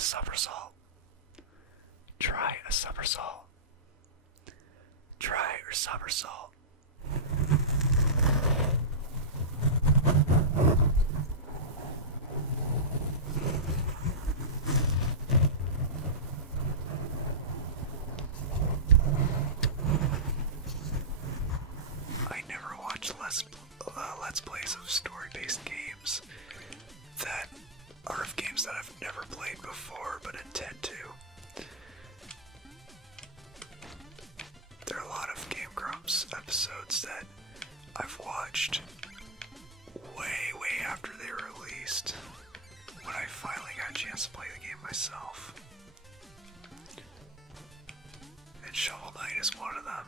a somersault. Try a somersault. Try a somersault. I never watch let's plays of story-based games that are of games that I've never played before but intend to. There are a lot of Game Grumps episodes that I've watched way after they were released, when I finally got a chance to play the game myself. And Shovel Knight is one of them.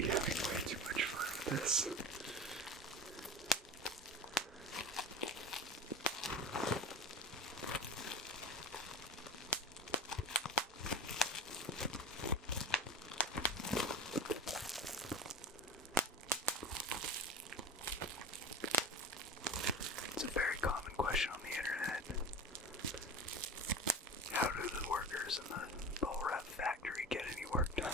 Having way too much fun with this. It's a very common question on the internet. How do the workers in the bubble wrap factory get any work done?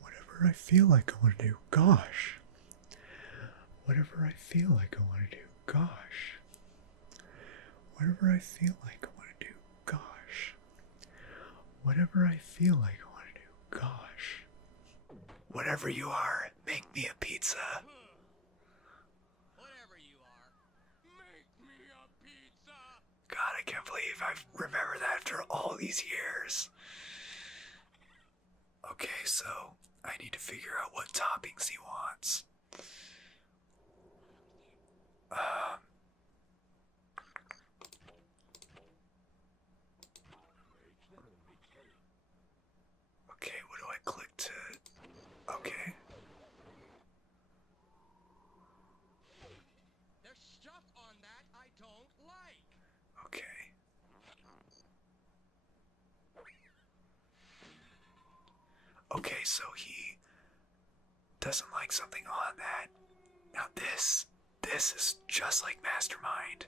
Whatever I feel like I want to do, gosh. Whatever I feel like I want to do, gosh. Whatever I feel like I want to do, gosh. Whatever I feel like I want to do, gosh. Whatever you are, make me a pizza. Whatever you are, make me a pizza. God, I can't believe I remember that after all these years. Okay, so I need to figure out what toppings he wants. Okay, what do I click to? Okay. There's stuff on that I don't like. Okay. Okay, so he doesn't like something on that. Now this is just like Mastermind.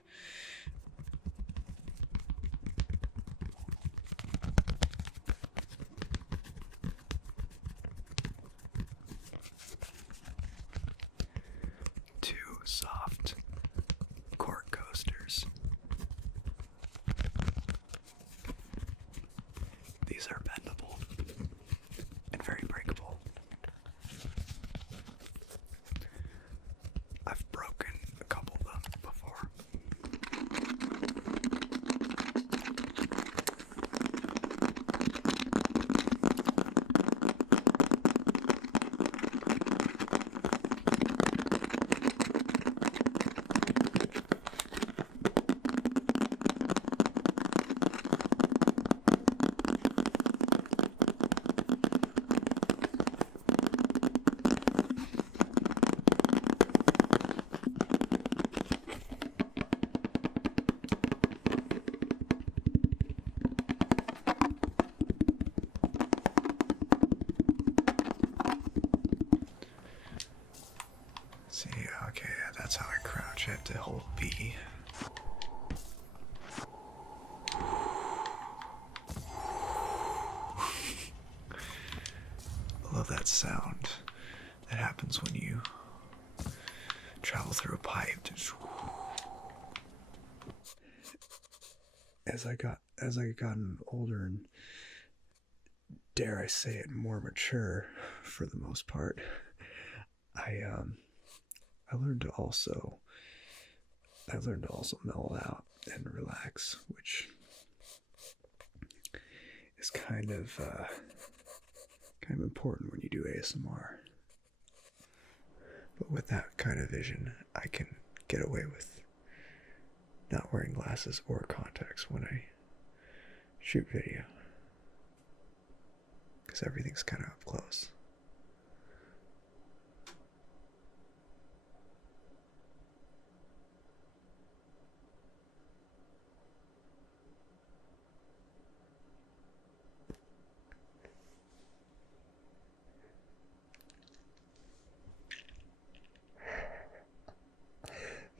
Two soft cork coasters. These are bendable and very breakable. I've broken a couple of them before. See, okay, that's how I crouch. I have to hold B. I love that sound that happens when you travel through a pipe. Just as I gotten older and dare I say it, more mature for the most part. I learned to also mellow out and relax, which is kind of important when you do ASMR. But with that kind of vision, I can get away with not wearing glasses or contacts when I shoot video, because everything's kind of up close.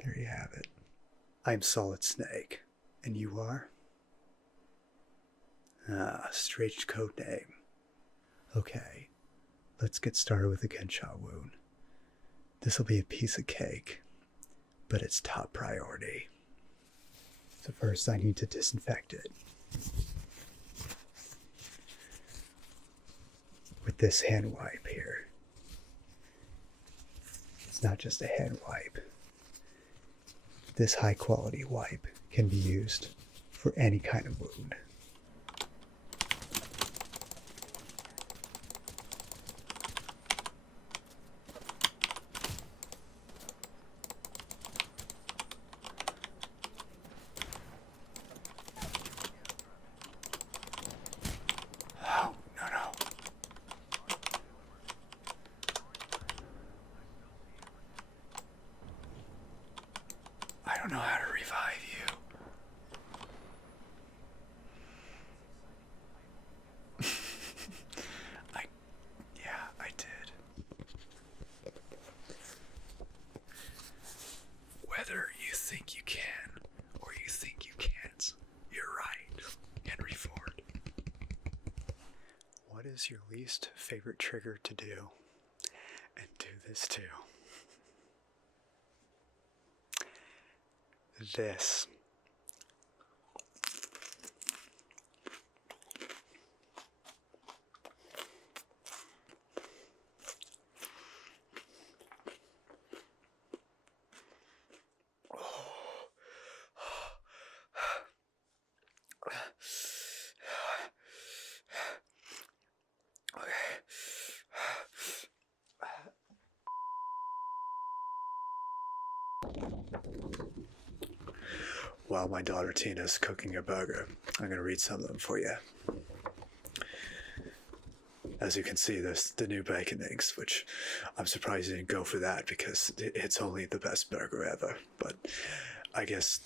There you have it. I'm Solid Snake. And you are? Ah, strange code name. Okay, let's get started with the gunshot wound. This'll be a piece of cake, but it's top priority. So first I need to disinfect it with this hand wipe here. It's not just a hand wipe. This high quality wipe can be used for any kind of wound. Oh, no. I don't know how to revive you. I did. Whether you think you can or you think you can't, you're right. Henry Ford. What is your least favorite trigger to do? And do this too. This. While my daughter Tina's cooking a burger, I'm going to read some of them for you. As you can see, there's the new bacon eggs, which I'm surprised you didn't go for that because it's only the best burger ever. But I guess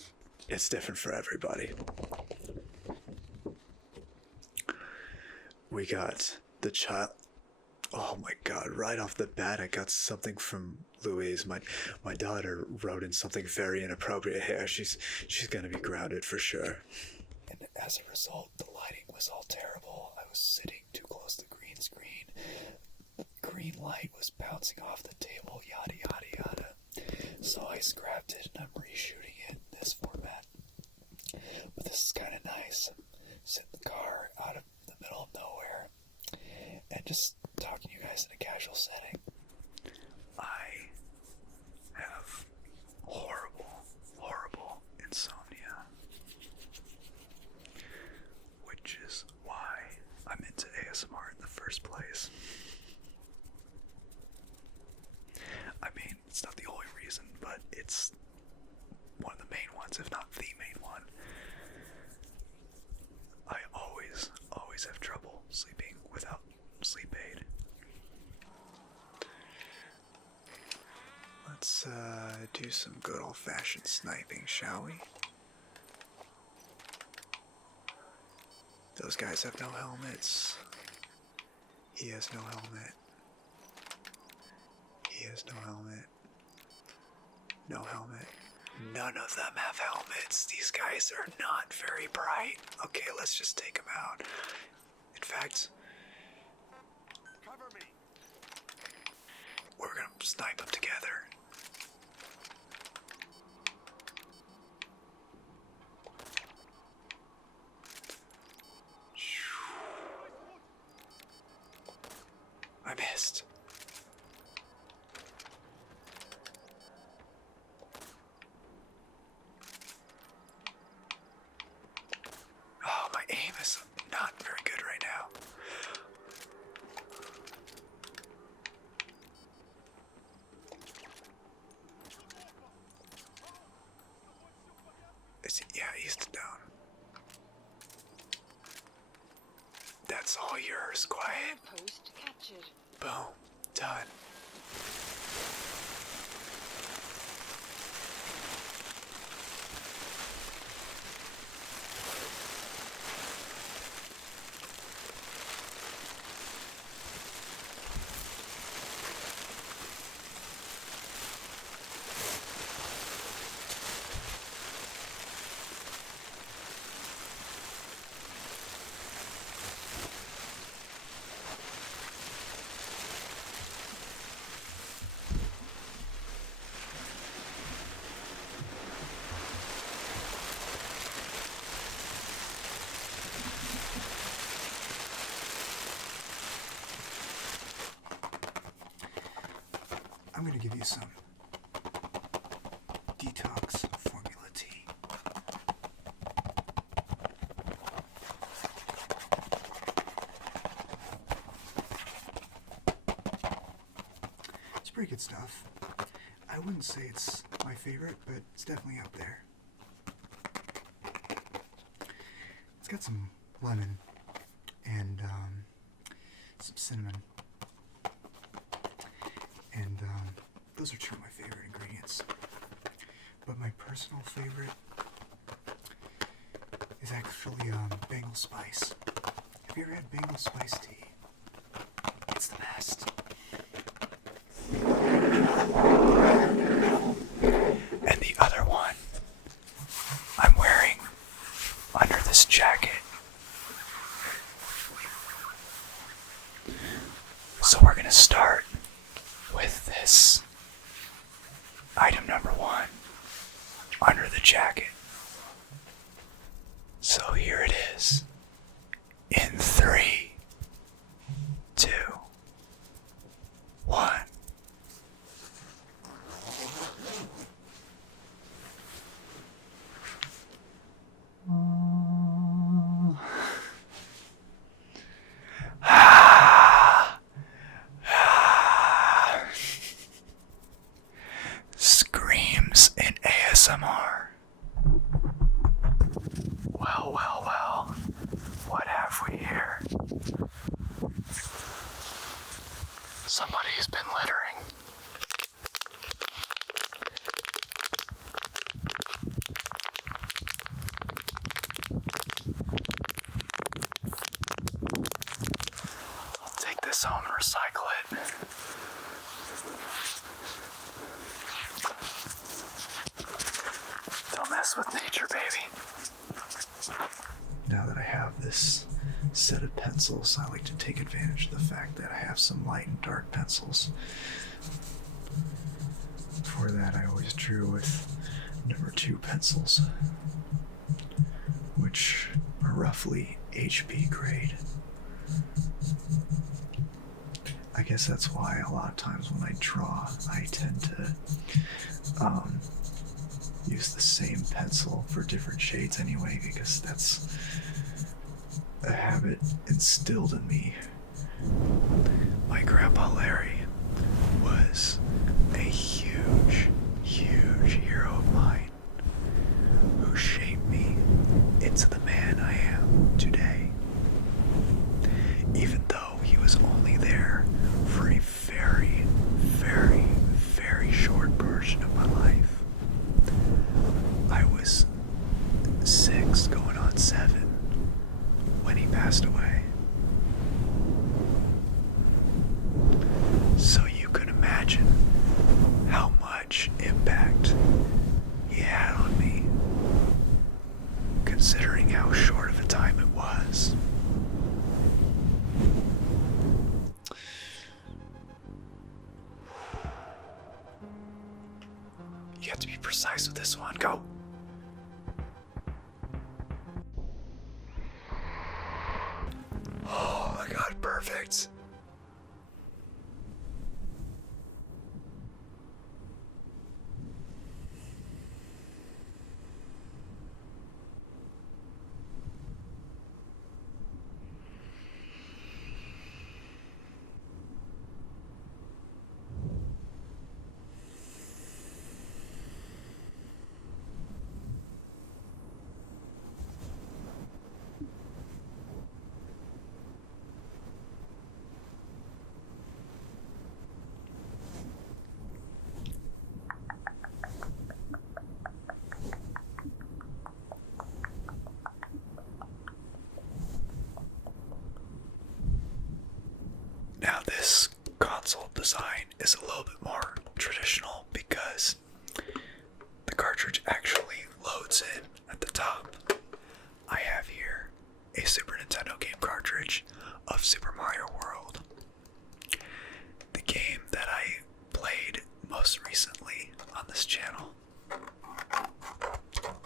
it's different for everybody. We got the child. Oh my god, right off the bat I got something from Louise. My daughter wrote in something very inappropriate here. She's gonna be grounded for sure. And as a result, the lighting was all terrible. I was sitting too close to the green screen. Green light was bouncing off the table, yada yada yada. So I scrapped it and I'm reshooting it in this format. But this is kinda nice. Sit in the car out of the middle of nowhere and just talking to you guys in a casual setting. I have horrible insomnia, which is why I'm into ASMR in the first place. I mean, it's not the only reason, but it's one of the main ones, if not the main one. I always have trouble sleeping without sleep aid. Let's do some good old-fashioned sniping, shall we? Those guys have no helmets. He has no helmet. He has no helmet. No helmet. None of them have helmets. These guys are not very bright. Okay, let's just take them out. In fact, Cover me. we're gonna snipe them together. missed. Oh, my aim is not very good right now. Yeah, he's down. That's all yours, quiet. Post captured. Boom. Done. I'm gonna give you some detox formula tea. It's pretty good stuff. I wouldn't say it's my favorite, but it's definitely up there. It's got some lemon and some cinnamon. And those are two of my favorite ingredients. But my personal favorite is actually Bengal spice. Have you ever had Bengal spice tea? It's the best. And the other one I'm wearing under this jacket. So we're gonna start with this item number 1 under the jacket. So here it is. In 3, 2, 1. Screams in ASMR. Well, well, well. What have we here? Somebody's been littering. I'll take this home and recycle it. Don't mess with nature, baby. Now that I have this set of pencils, I like to take advantage of the fact that I have some light and dark pencils. For that, I always drew with number 2 pencils, which are roughly HB grade. I guess that's why a lot of times when I draw, I tend to use the same pencil for different shades anyway, because that's a habit instilled in me. My grandpa Larry was a huge, huge hero of mine who shaped me into the man I am today. Even though he was only there for a very, very, very short portion of my life. I was 6 going on 7 when he passed away. So you can imagine how much impact he had on me, considering how short of a time it was. You have to be precise with this one. Go. Oh my god, perfect. design is a little bit more traditional because the cartridge actually loads in at the top. I have here a Super Nintendo game cartridge of Super Mario World. The game that I played most recently on this channel.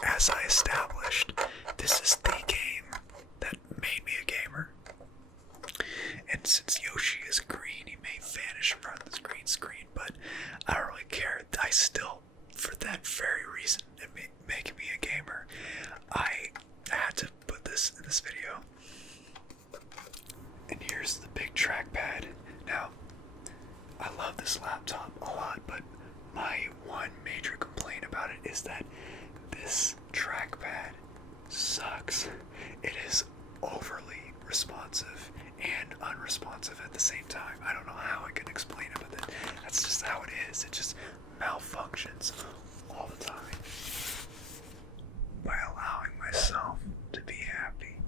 As I established, this is the game that made me a gamer. And since Yoshi is green, he may vanish from this green screen, but I don't really care. I still, for that very reason, it making me a gamer, I had to put this in this video. And here's the big trackpad. Now, I love this laptop a lot, but my one major complaint about it is that this trackpad sucks. It is overly responsive and unresponsive at the same time. I don't know how I can explain it, but that's just how it is. It just malfunctions all the time. By allowing myself to be happy,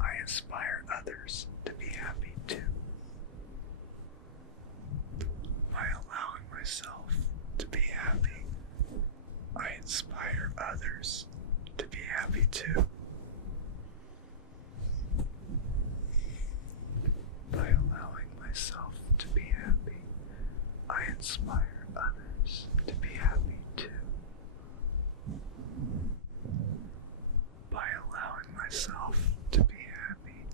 I inspire others to be happy too. By allowing myself to be happy, I inspire others to be happy too. By allowing myself to be happy, I inspire others to be happy too. By allowing myself to be happy,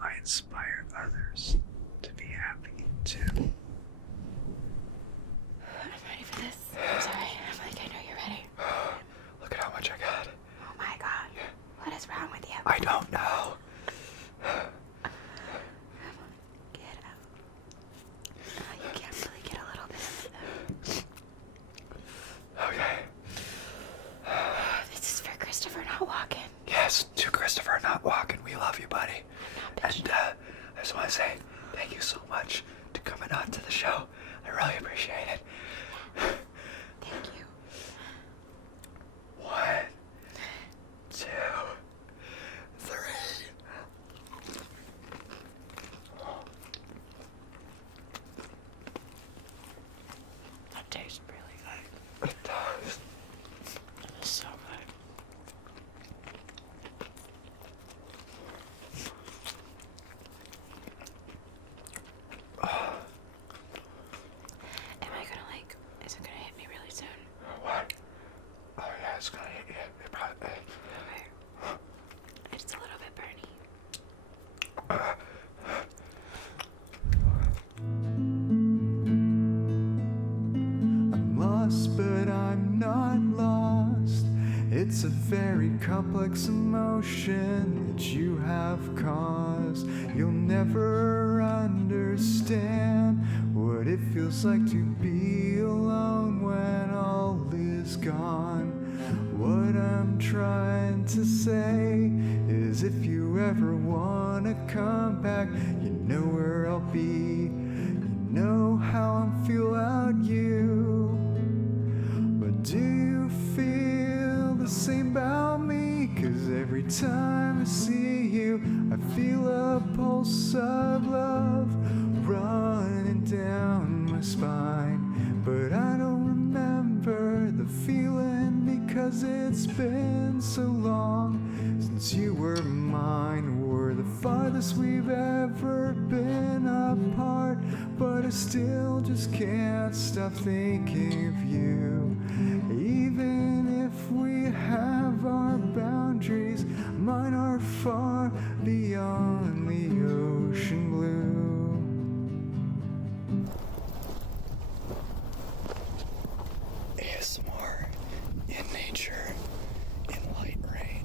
I inspire others to be happy too. I'm ready for this. I'm sorry. I know you're ready. Look at how much I got. Oh my god. Yeah. What is wrong with you? I don't know. Get out. Oh, you can't really get a little bit of it though. Okay. This is for Christopher not walking. Yes, to Christopher not walking. We love you, buddy. And I just want to say thank you so much to coming on to the show. I really appreciate it. Thank you. 1, 2, 3. That tastes really good. It does. It's so good. Am I gonna is it gonna hit me really soon? What? Oh yeah, it's gonna hit you. It probably. Okay. It's a little bit burny. I'm lost, but I'm not lost. It's a very complex emotion that you have caused. You'll never understand what it feels like to be alone when all is gone. What I'm trying to say is if you ever wanna come back, you know where I'll be. You know how I feel about you. But do you feel the same about me? 'Cause every time I see you, I feel a pulse of love running down my spine. But I don't remember the feeling because it's been so long since you were mine. We're the farthest we've ever been apart, but I still just can't stop thinking of you. Even if we have our boundaries, mine are far beyond the ocean blue. ASMR in nature, in light rain.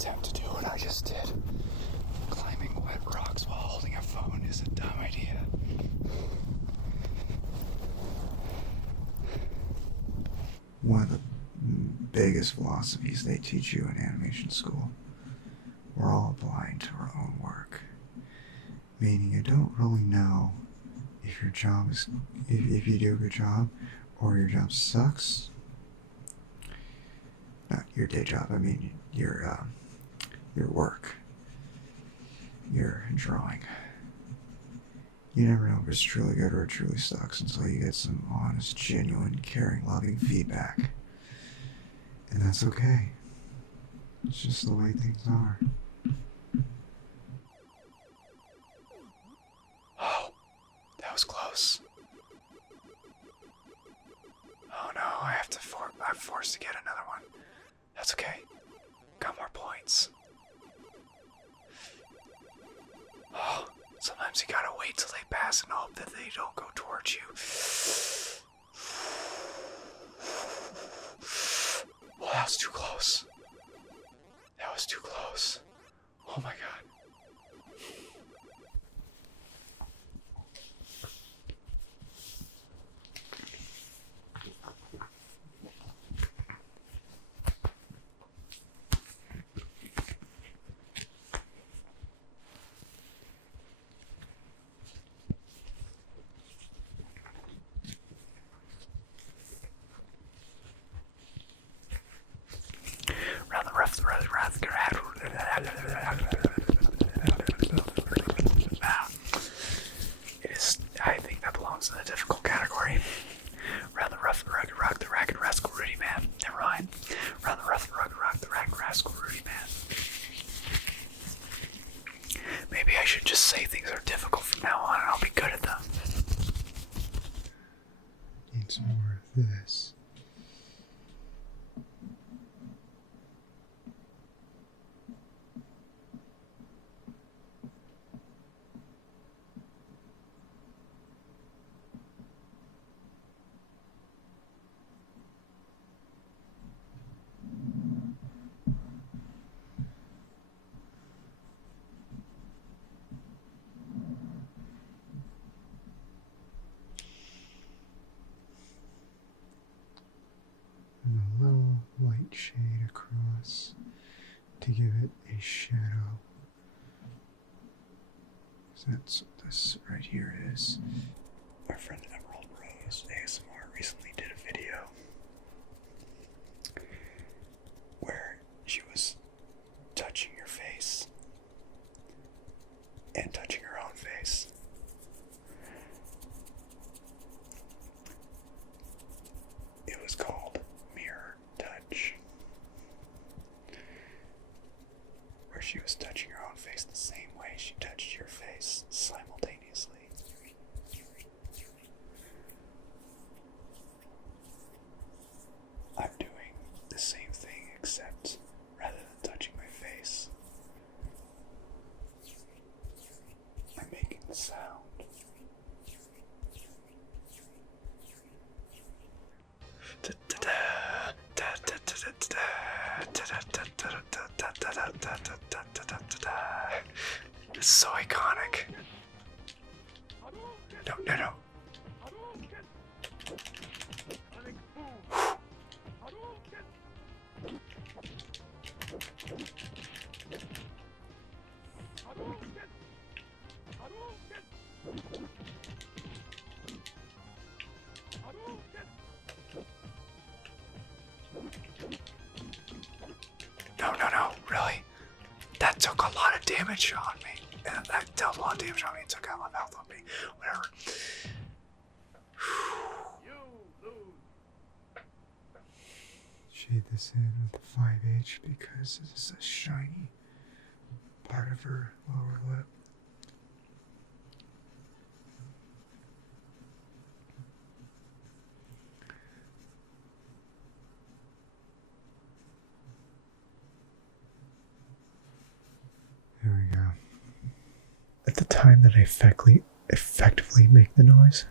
attempt to do what I just did. Climbing wet rocks while holding a phone is a dumb idea. One of the biggest philosophies they teach you in animation school: we're all blind to our own work. Meaning you don't really know if your job is, if you do a good job or your job sucks. Not your day job, I mean your work, your drawing. You never know if it's truly good or it truly sucks until you get some honest, genuine, caring, loving feedback. And that's okay. It's just the way things are. Oh, that was close. Oh no, I'm forced to get another one. That's okay. Got more points. Oh, sometimes you gotta wait till they pass and hope that they don't go towards you. Well, that was too close. That was too close. Oh my god. It is, I think that belongs in a difficult category. Round the rough, the rugged rock, the ragged rascal Rudy man. Never mind. Round the rough, the rugged rock, the ragged rascal Rudy man. Maybe I should just say things are difficult from now on and I'll be good at them. Need some more of this. A little light shade across to give it a shadow. So that's what this right here is. Our friend Emerald Rose ASMR recently did a video where she was touching your face and touching her own face. It was called Mirror Touch, where she was touching her own face the same way she touched your face simultaneously. I'm doing the same thing, except rather than touching my face, I'm making the sound. It's so iconic. No. No, really? That took a lot of damage on me. And that dealt a lot of damage on me. It took out a lot of health on me. Whatever. Shade this in with the 5H because this is a shiny part of her lower lip. There we go. At the time that I effectively make the noise,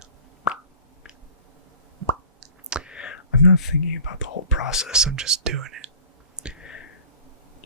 I'm not thinking about the whole process, I'm just doing it.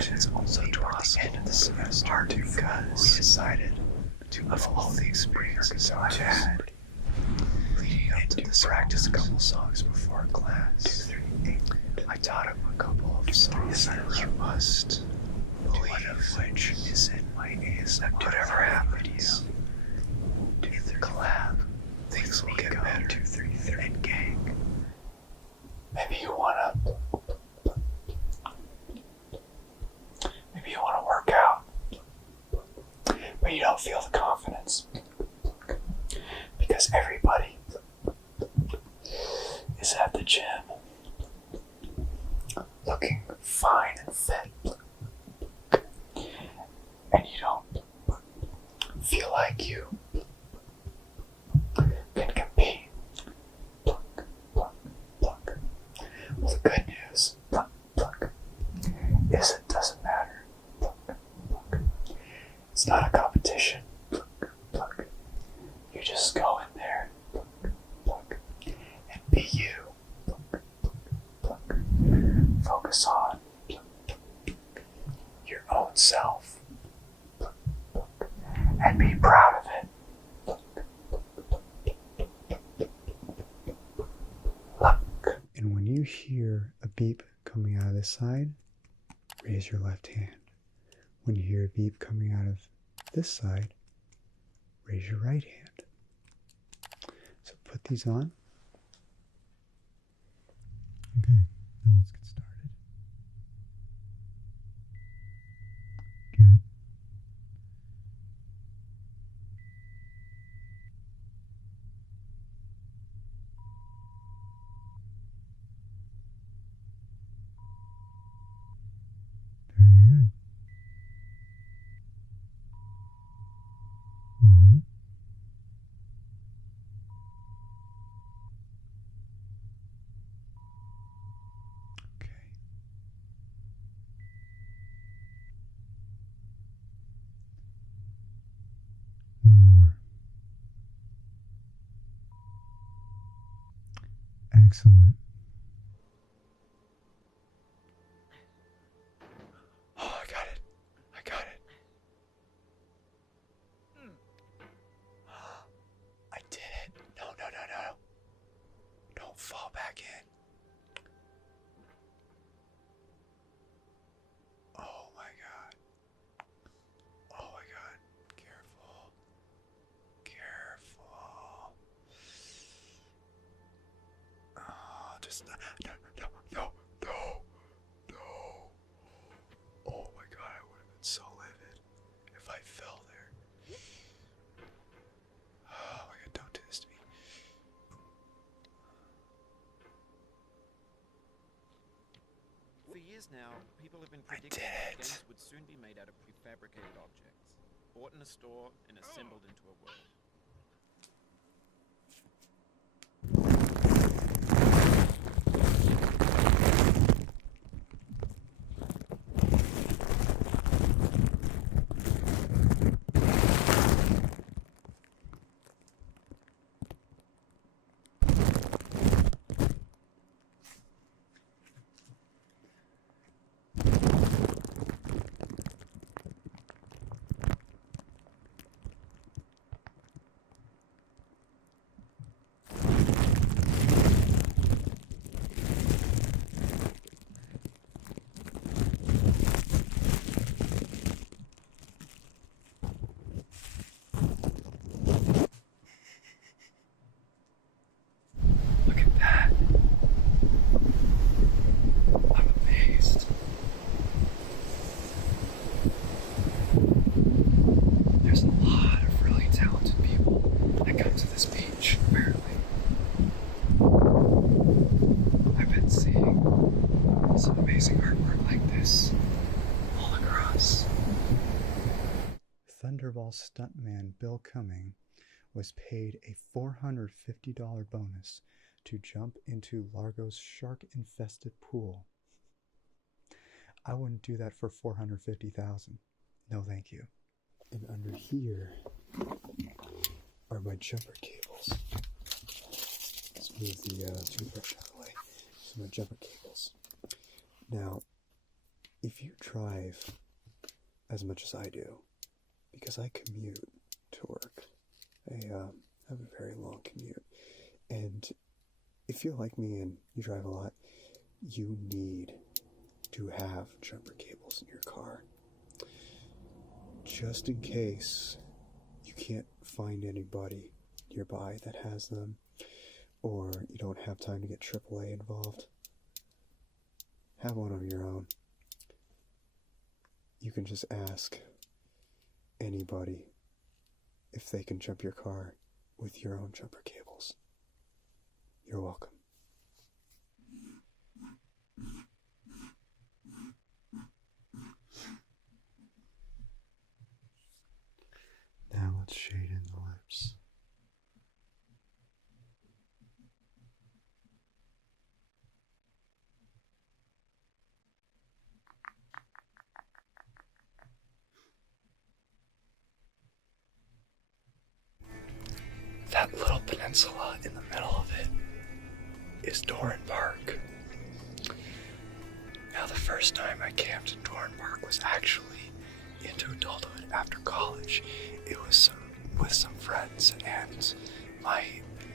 And it's also toward the end of the semester because we decided to of all the experiences I've had leading up to this practice a couple songs before class. I taught him a couple of songs that you must believe, one of which is in my ASMR. Whatever happens in the collab, things will get better. 2, 3, 3, and gang. Maybe you wanna work out, but you don't feel the confidence because everybody is at the gym looking fine and fit, and you don't feel like you can compete. Pluck, pluck, pluck. Well, the good news, pluck, pluck, is it doesn't matter. Pluck, pluck. It's not a competition. Pluck, pluck. You just go in there, pluck, pluck, and be you. Pluck, pluck, pluck. Focus on pluck, pluck, your own self. Pluck, pluck, and be proud of it. Pluck, pluck, pluck, pluck. And when you hear a beep coming out of this side, raise your left hand. When you hear a beep coming out of this side, raise your right hand. So put these on. Okay, now let's get started. Good. Very good. Mm-hmm. Okay. One more. Excellent. Oh, I got it. I got it. I did it. No, no, no, no. Don't fall back in. Oh my god. Oh my god. Careful. Careful. Oh, just no, no, no, no, no. Oh my god, I would have been so livid if I fell there. Oh my god, don't do this to me. For years now, people have been I predicting did that it. games would soon be made out of prefabricated objects, bought in a store and assembled into a world. Look at that. I'm amazed. There's a lot of really talented people that come to this beach, apparently. I've been seeing some amazing artwork like this all across. Thunderball stuntman Bill Cumming was paid a $450 bonus to jump into Largo's shark-infested pool. I wouldn't do that for $450,000. No, thank you. And under here are my jumper cables. Let's move the toothbrush out of the way. So my jumper cables. Now, if you drive as much as I do, because I commute to work, I have a very long commute, and if you're like me and you drive a lot, you need to have jumper cables in your car, just in case you can't find anybody nearby that has them, or you don't have time to get AAA involved. Have one of your own. You can just ask anybody if they can jump your car with your own jumper cables. You're welcome. Now let's shade in the lips. That little peninsula in the middle of it is Doran Park. Now, the first time I camped in Doran Park was actually into adulthood after college. It was with some friends and my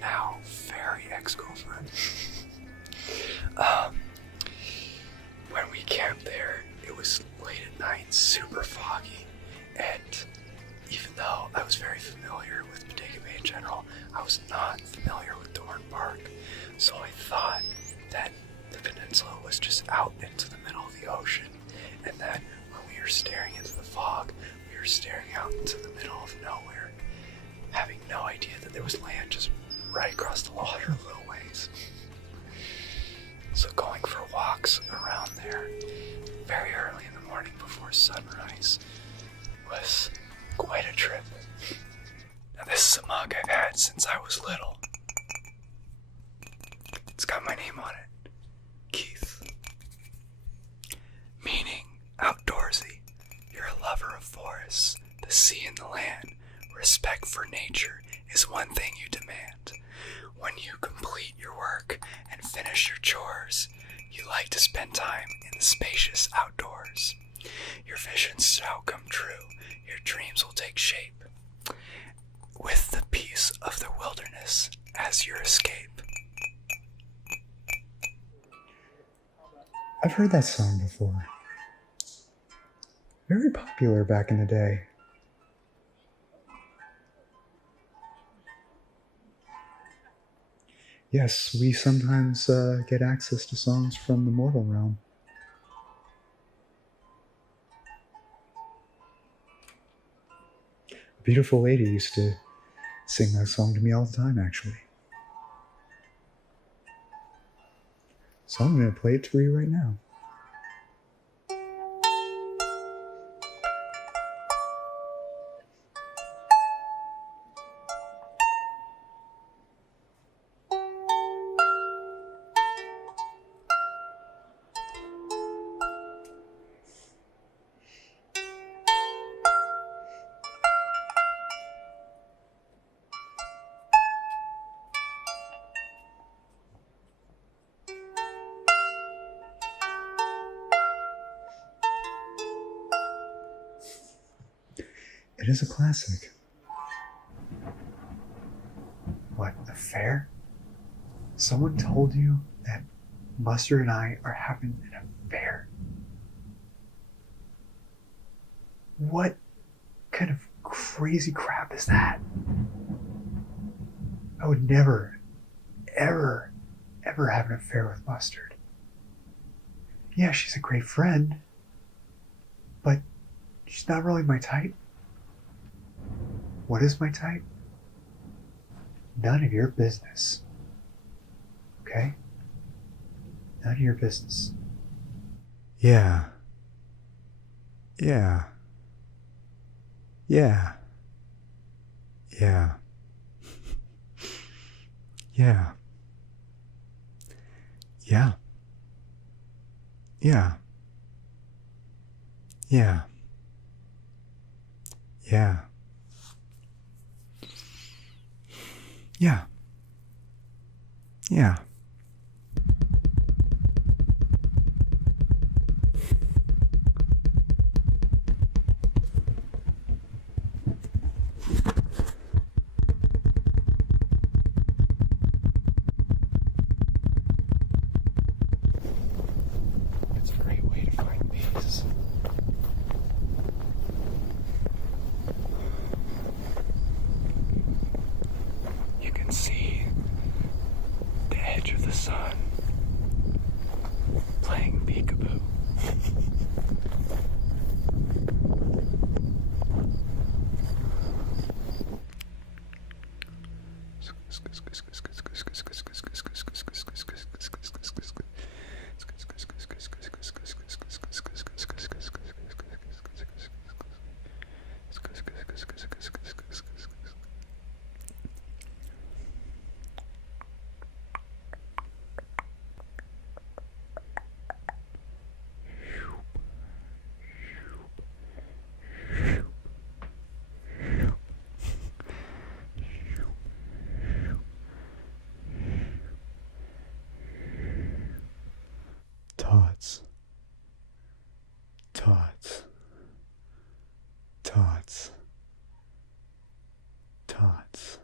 now very ex-girlfriend. When we camped there, it was late at night, super foggy, and even though I was very familiar with Bodega Bay in general, I was not familiar with Doran Park. So I thought that the peninsula was just out into the middle of the ocean, and that when we were staring into the fog, we were staring out into the middle of nowhere, having no idea that there was land just right across the water a little ways. So going for walks around there very early in the morning before sunrise was quite a trip. Now, this is a mug I've had since I was little. It's got my name on it, Keith. Meaning outdoorsy. You're a lover of forests, the sea and the land. Respect for nature is one thing you demand. When you complete your work and finish your chores, you like to spend time in the spacious outdoors. Your visions shall come true, your dreams will take shape, with the peace of the wilderness as your escape. I've heard that song before. Very popular back in the day. Yes, we sometimes get access to songs from the mortal realm. A beautiful lady used to sing that song to me all the time, actually. So I'm going to play it for you right now. It is a classic. What, a fair? Someone told you that Mustard and I are having an affair? What kind of crazy crap is that? I would never, ever have an affair with Mustard. Yeah, she's a great friend, but she's not really my type. What is my type? None of your business. Okay? None of your business. Yeah. Yeah. Yeah. Yeah. Yeah. Yeah. Yeah. Yeah. Yeah. Yeah. Yeah. Tots. Tots. Tots. Tots.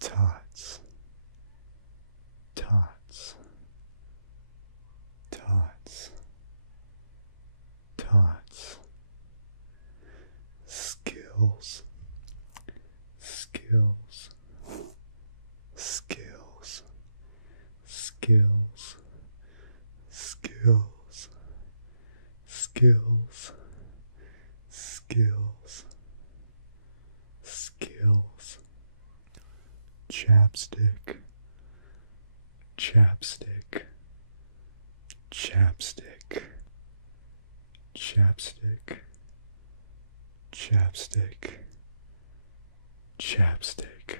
Tots. Tots. Tots. Tots. Skills. Skills. Skills. Skills. Skills. Skills. Skills. Skills. Chapstick. Chapstick. Chapstick. Chapstick. Chapstick. Chapstick.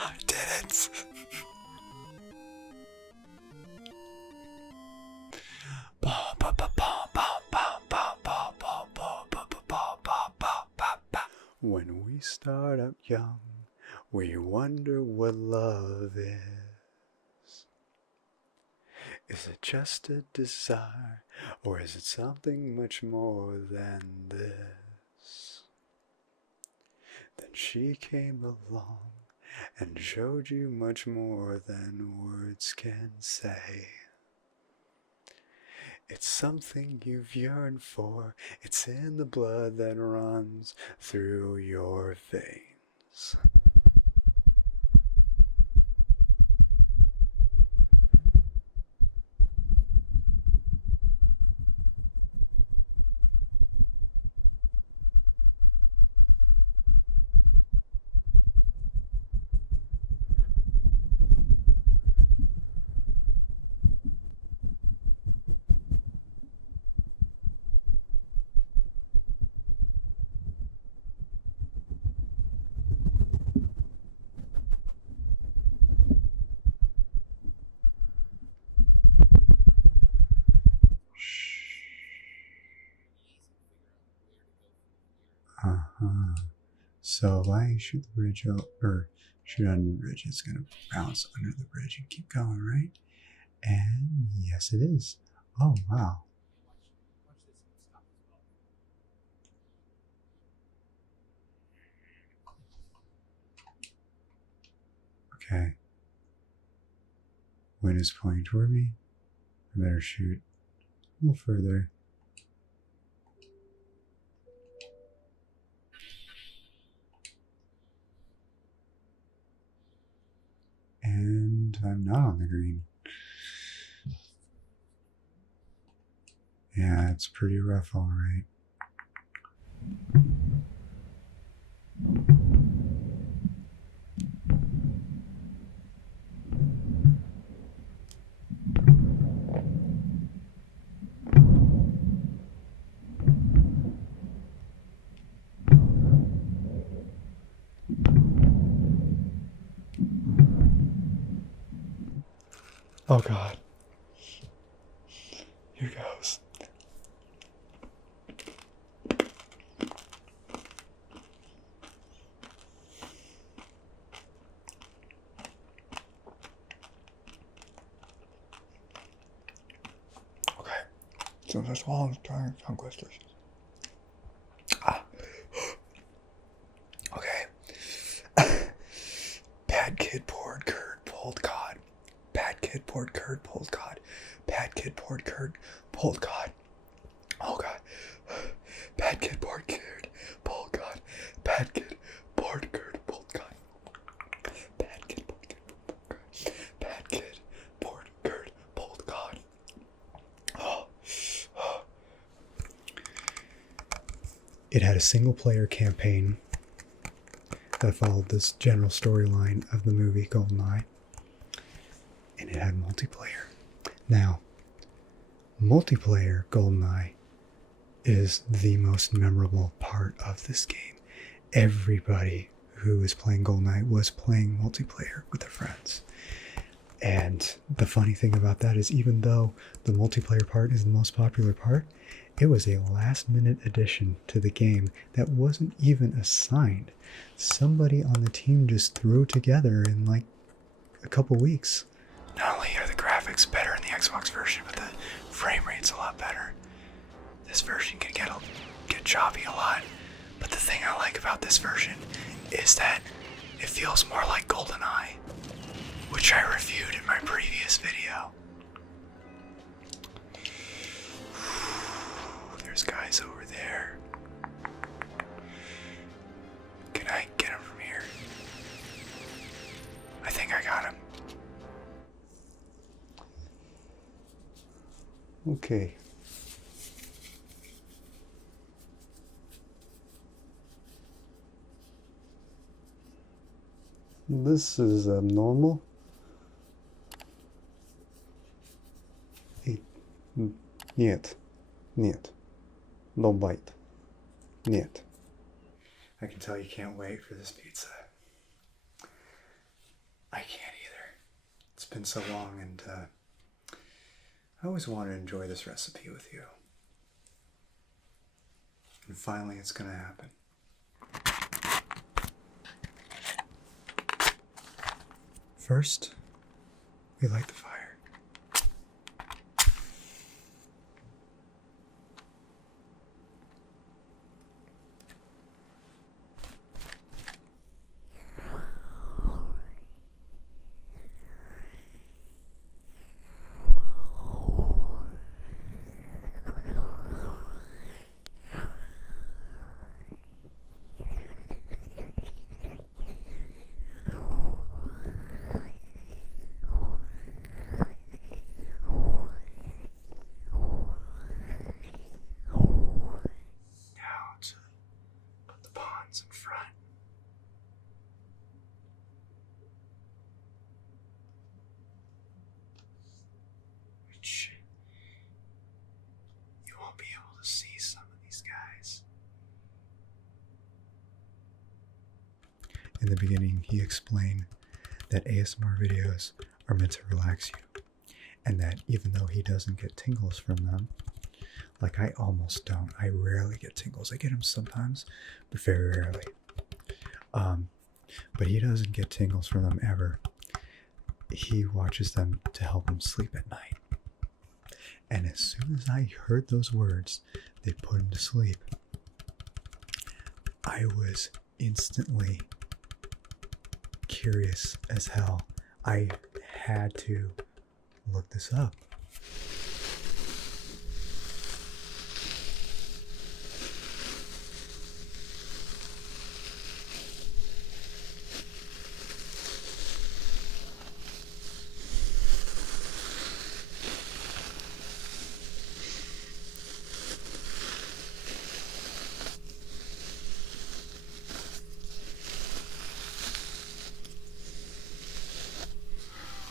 I did it! When we start out young, we wonder what love is. Is it just a desire, or is it something much more than this? Then she came along and showed you much more than words can say. It's something you've yearned for, it's in the blood that runs through your veins. So if I shoot the bridge or shoot under the bridge, it's going to bounce under the bridge and keep going, right? And yes, it is. Oh, wow. Okay. Wind is pointing toward me. I better shoot a little further. And I'm not on the green. Yeah, it's pretty rough, all right. Oh God. Here goes. Okay. So that's all I'm trying tongue twisters. Okay. Bad kid poured curd, pulled cod. Bad kid poured curd, pulled cod. Bad kid poured curd, pulled cod. Oh God. Bad kid poured curd, pulled cod. Bad kid poured Port Good, Port Guy. Bad kid, Port Good, Port Guy. Bad kid, Port Good, Port God. It had a single player campaign that followed this general storyline of the movie GoldenEye, and it had multiplayer. Now, multiplayer GoldenEye is the most memorable part of this game. Everybody who was playing GoldenEye was playing multiplayer with their friends. And the funny thing about that is, even though the multiplayer part is the most popular part, it was a last-minute addition to the game that wasn't even assigned. Somebody on the team just threw together in like a couple weeks. Not only are the graphics better in the Xbox version, but the frame rate's a lot better. This version can get choppy a lot, but the thing I like about this version is that it feels more like GoldenEye, which I reviewed in my previous video. There's guys over there. Can I get him from here? I think I got him. Okay. This is abnormal. Нет. Нет. Don't bite. Нет. I can tell you can't wait for this pizza. I can't either. It's been so long, and I always wanted to enjoy this recipe with you. And finally it's gonna happen. First, we light the fire. In front. Which you won't be able to see some of these guys. In the beginning, he explained that ASMR videos are meant to relax you, and that even though he doesn't get tingles from them, like I almost don't. I rarely get tingles. I get them sometimes, but very rarely. But he doesn't get tingles from them ever. He watches them to help him sleep at night. And as soon as I heard those words, they put him to sleep, I was instantly curious as hell. I had to look this up.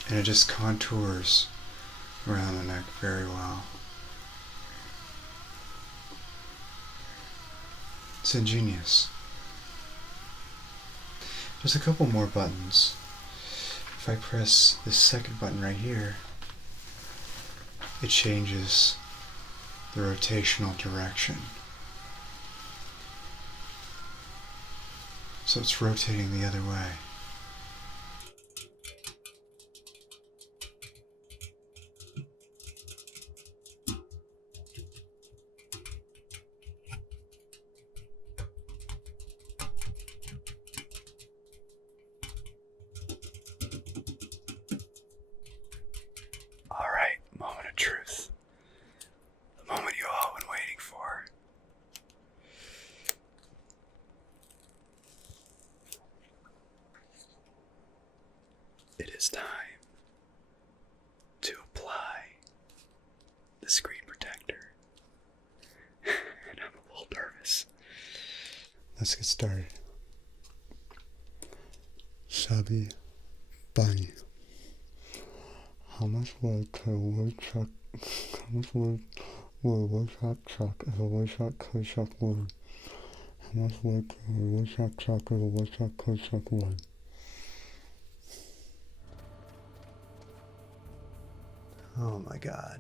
And it just contours around the neck very well. It's ingenious. Just a couple more buttons. If I press this second button right here, it changes the rotational direction. So it's rotating the other way. Truth. The moment you all been waiting for. the screen protector. And I'm a little nervous. Let's get started. Chubby bunny. How much wood could a woodchuck? How much wood will a woodchuck chuck if a woodchuck could chuck wood? How much wood could a woodchuck chuck if a woodchuck could chuck wood? Oh my god.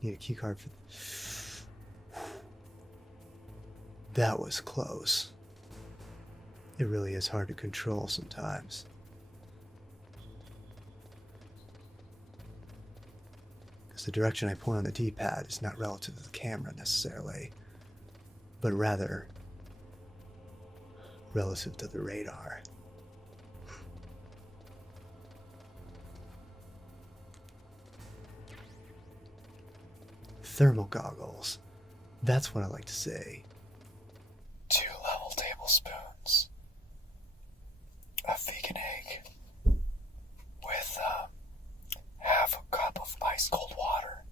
Need a key card for. That was close. It really is hard to control sometimes. Because the direction I point on the D-pad is not relative to the camera necessarily, but rather relative to the radar. Thermal goggles. That's what I like to say. 2 level tablespoons of vegan egg with half a cup of ice cold water.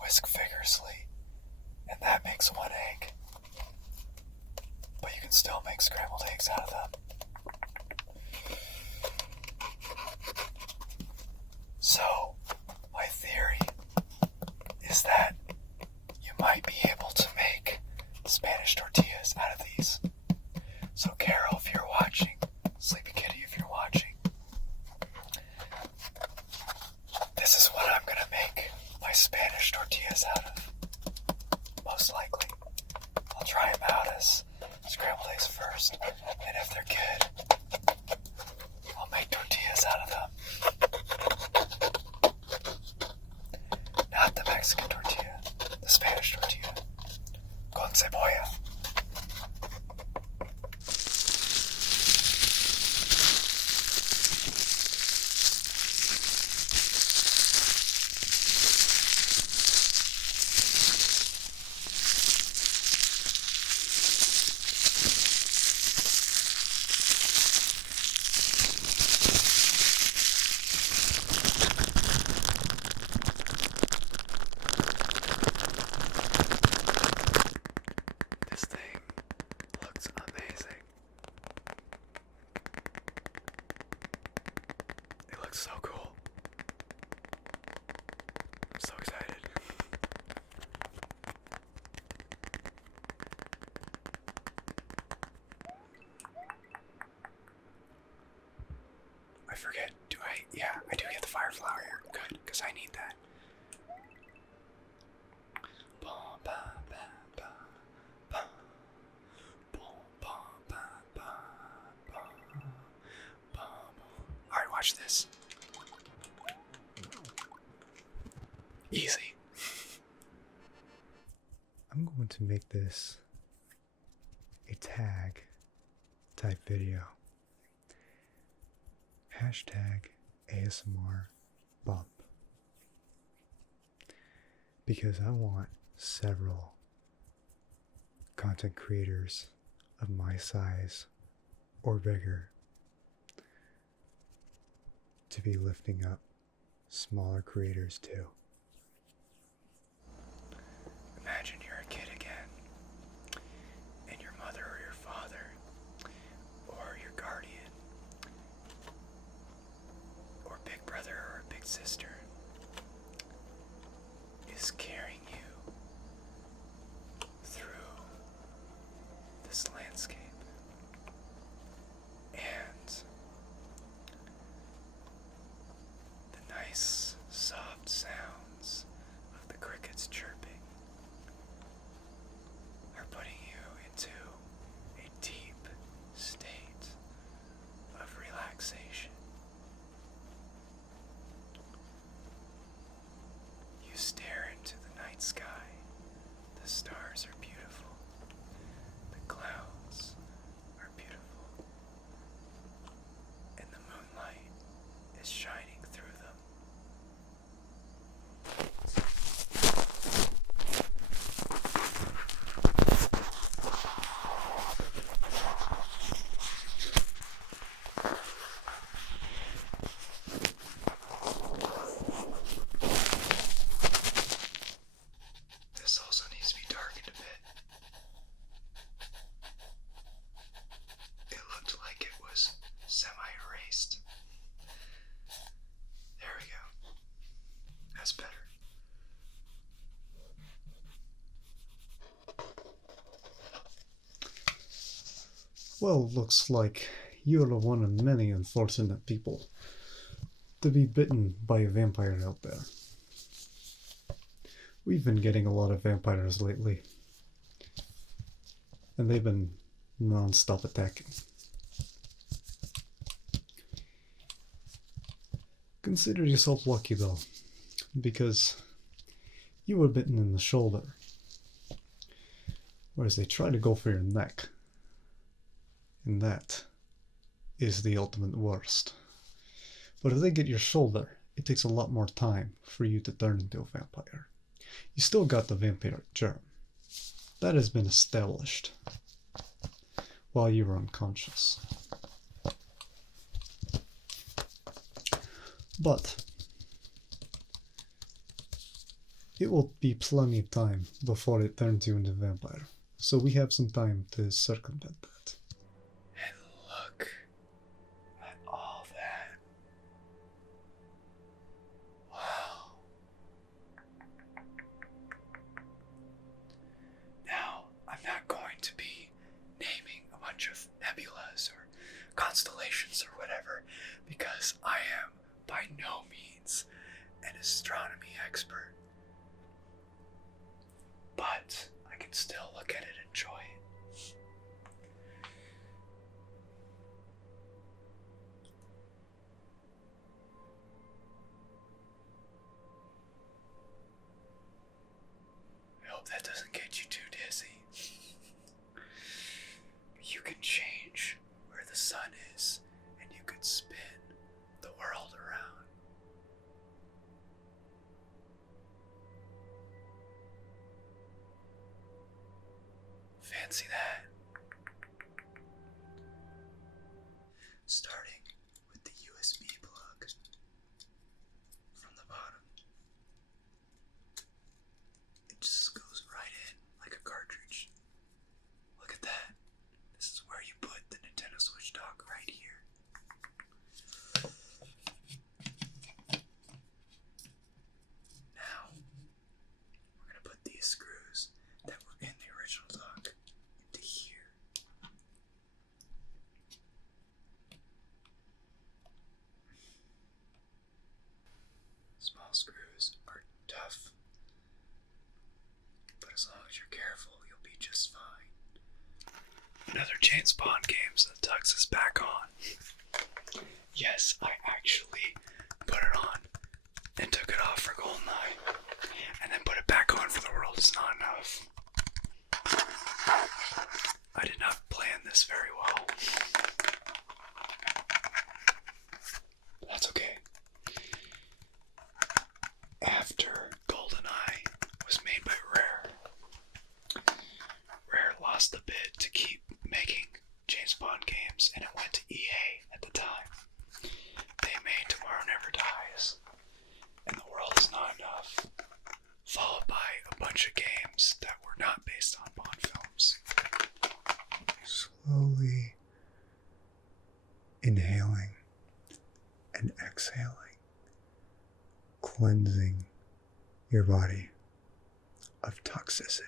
Whisk vigorously, and that makes 1 egg. But you can still make scrambled eggs out of them. So, my theory is that you might be able to make Spanish tortillas out of these. So Carol, if you're watching, Sleepy Kitty, if you're watching, this is what I'm gonna make my Spanish tortillas out of. Most likely. I'll try them out as scrambled eggs first, and if they're good, I'll make tortillas out of them. Not the Mexican tortilla, the Spanish tortilla. Con cebolla. This thing looks amazing. It looks so cool. I'm so excited. I forget. Do I? Yeah, I do get the fire flower here. Good, because I need that. Alright, watch this. Easy. I'm going to make this a tag type video. Hashtag ASMR bump. Because I want several content creators of my size or bigger to be lifting up smaller creators too. Imagine you're a kid again, and your mother or your father or your guardian or big brother or big sister is carrying you through this landscape, and the nice soft sounds of the crickets chirping are putting you into a deep state of relaxation. You stare into the night sky. The stars are beautiful. The clouds are beautiful. And the moonlight is shining through them. Well, looks like you're one of many unfortunate people to be bitten by a vampire out there. We've been getting a lot of vampires lately, and they've been non-stop attacking. Consider yourself lucky though, because you were bitten in the shoulder, whereas they try to go for your neck, and that is the ultimate worst. But if they get your shoulder, it takes a lot more time for you to turn into a vampire. You still got the vampiric germ. That has been established while you were unconscious. But it will be plenty of time before it turns you into a vampire. So we have some time to circumvent that. And look at all that. Wow. Now, I'm not going to be naming a bunch of nebulas or constellations or whatever, because I am by no means an astronomy expert. But I can still look at it and enjoy it. I hope that doesn't get you too dizzy. You can change where the sun is, and you could spin the world around. Fancy that. Starting with the USB plug from the bottom. It just goes right in like a cartridge. Look at that. This is where you put the Nintendo Switch dock, right here. Now, we're going to put these screws that were in the original dock into here. Small screws are tough, but as long as you're careful, you'll be just fine. Another James Bond game, so the tux is back on. Yes, I actually put it on and took it off for GoldenEye, and then put it back on for The World Is Not Enough. I did not plan this very well. That's okay. After GoldenEye was made by Rare lost the bid to keep making James Bond games, and it went to EA at the time. They made Tomorrow Never Dies, and The World Is Not Enough, followed by a bunch of games that were not based on Bond films. Slowly inhaling and exhaling, cleansing your body of toxicity.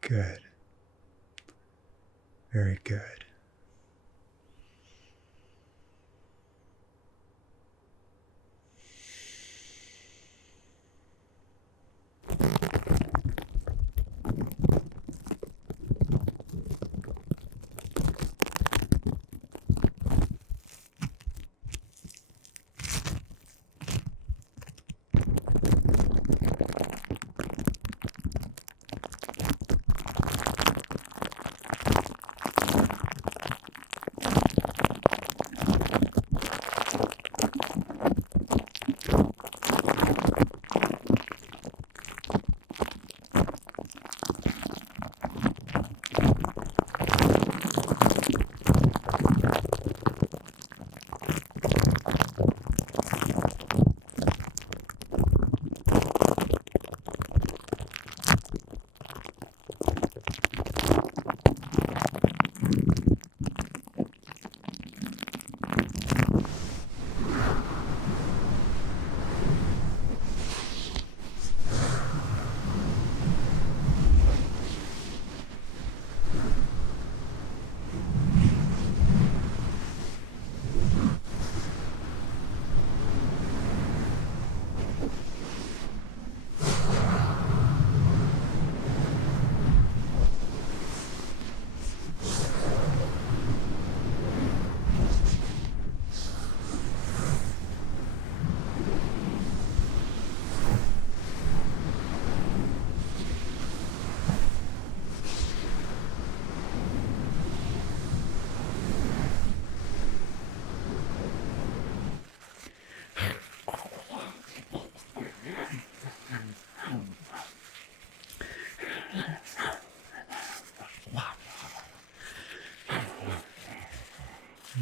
Good. Very good.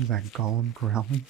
That golem growling.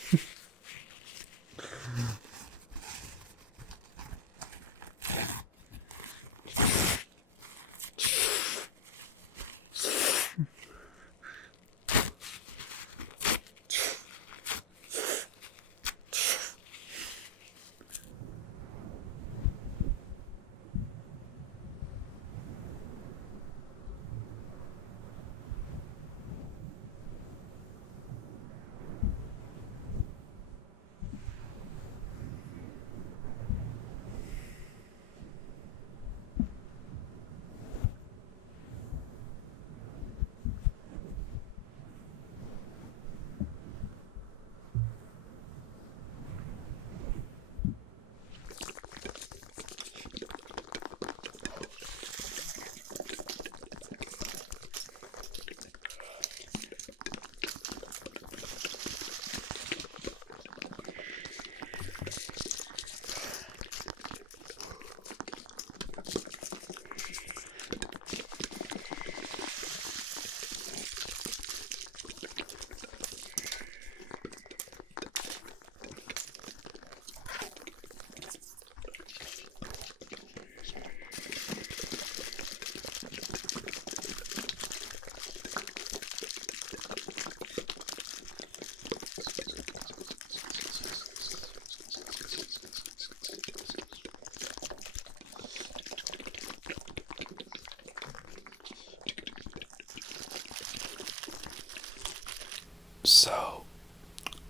So,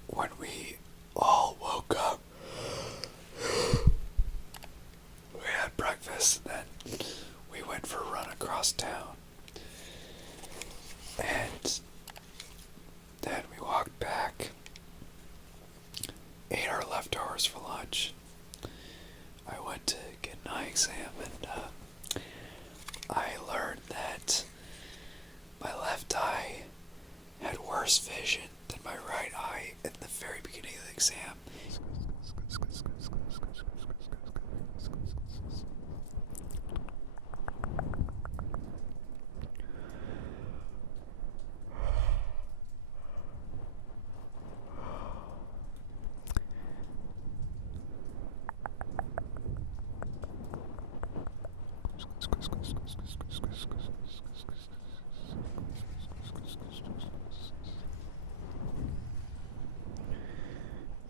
when we all woke up, we had breakfast and then we went for a run across town. And then we walked back, ate our leftovers for lunch. I went to get an eye exam and I learned that my left eye had worse vision than my right eye at the very beginning of the exam.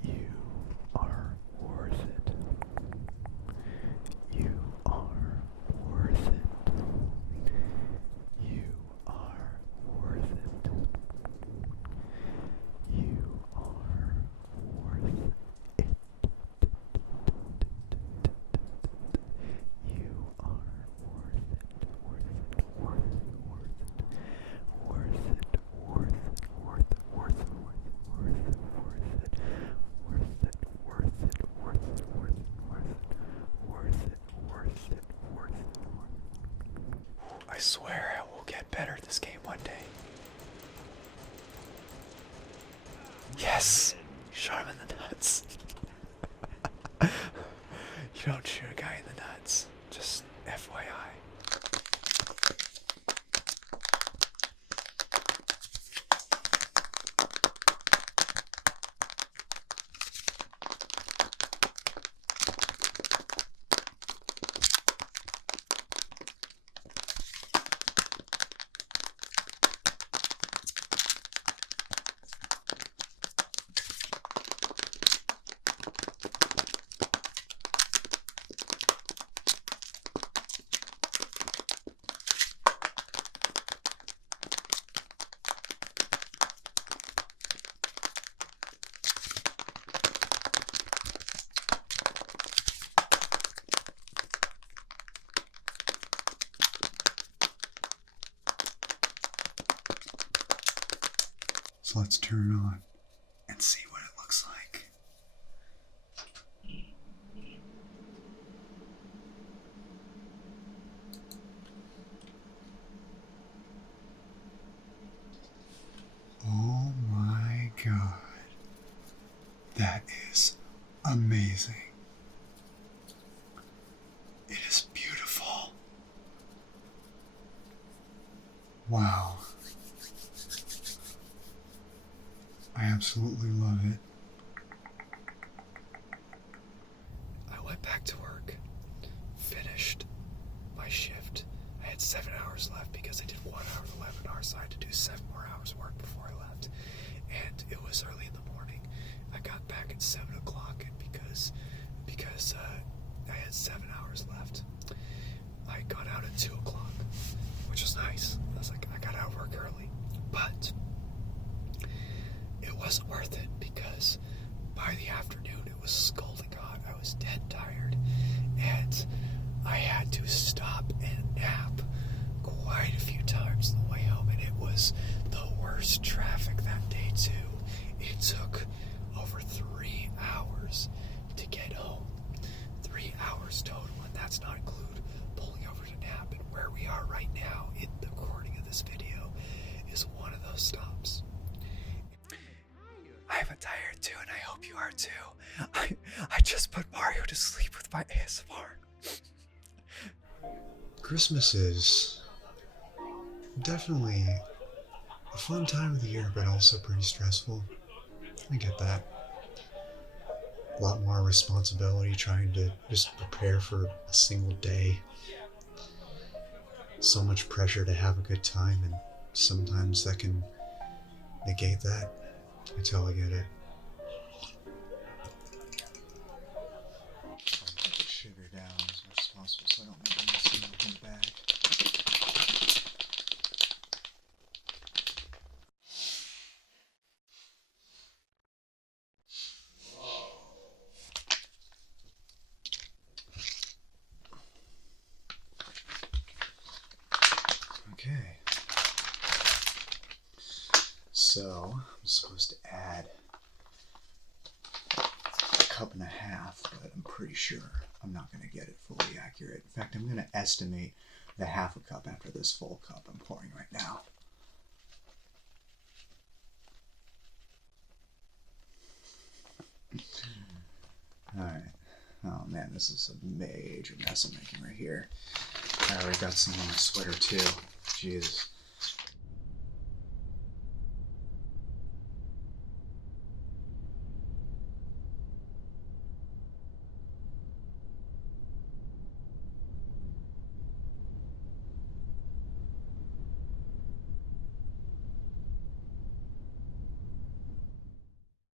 You are worth it. You are worth it. You are worth it. You are worth it. You are worth it. Worth it. Worth it. Worth it. Worth it. Worth it. Worth it. Worth it. Worth it. Worth it. Worth it, worth it, worth it, worth it, worth it, worth it, worth it. I swear I will get better at this game one day. Yes! Shot him in the nuts. You don't shoot a guy in the nuts. Just FYI. So let's turn it on and see what it looks like. Oh my God. That is amazing. It is beautiful. Wow. I absolutely love it. I went back to work, finished my shift. I had 7 hours left because I did 1 hour of the webinar, so I had to do 7 more hours work before I left. And it was early in the morning. I got back at 7 o'clock, and because I had 7 hours left, I got out at 2 o'clock, which was nice. I was like, I got out of work early. But it wasn't worth it because by the afternoon it was scalding hot. I was dead tired, and I had to stop and nap quite a few times on the way home, and it was the worst traffic that day too. It took over 3 hours to get home. 3 hours total, and that's not include pulling over to nap. And where we are right now in the recording of this video is one of those stops. I'm tired too, and I hope you are too. I just put Mario to sleep with my ASMR. Christmas is definitely a fun time of the year, but also pretty stressful. I get that. A lot more responsibility trying to just prepare for a single day. So much pressure to have a good time, and sometimes that can negate that. I totally get it. Try and get the sugar down as much as possible so I don't make a mess in the bag. Okay. So, I'm supposed to add a cup and a half, but I'm pretty sure I'm not going to get it fully accurate. In fact, I'm going to estimate the half a cup after this full cup I'm pouring right now. Alright. Oh man, this is a major mess I'm making right here. I already got some on my sweater too. Jesus.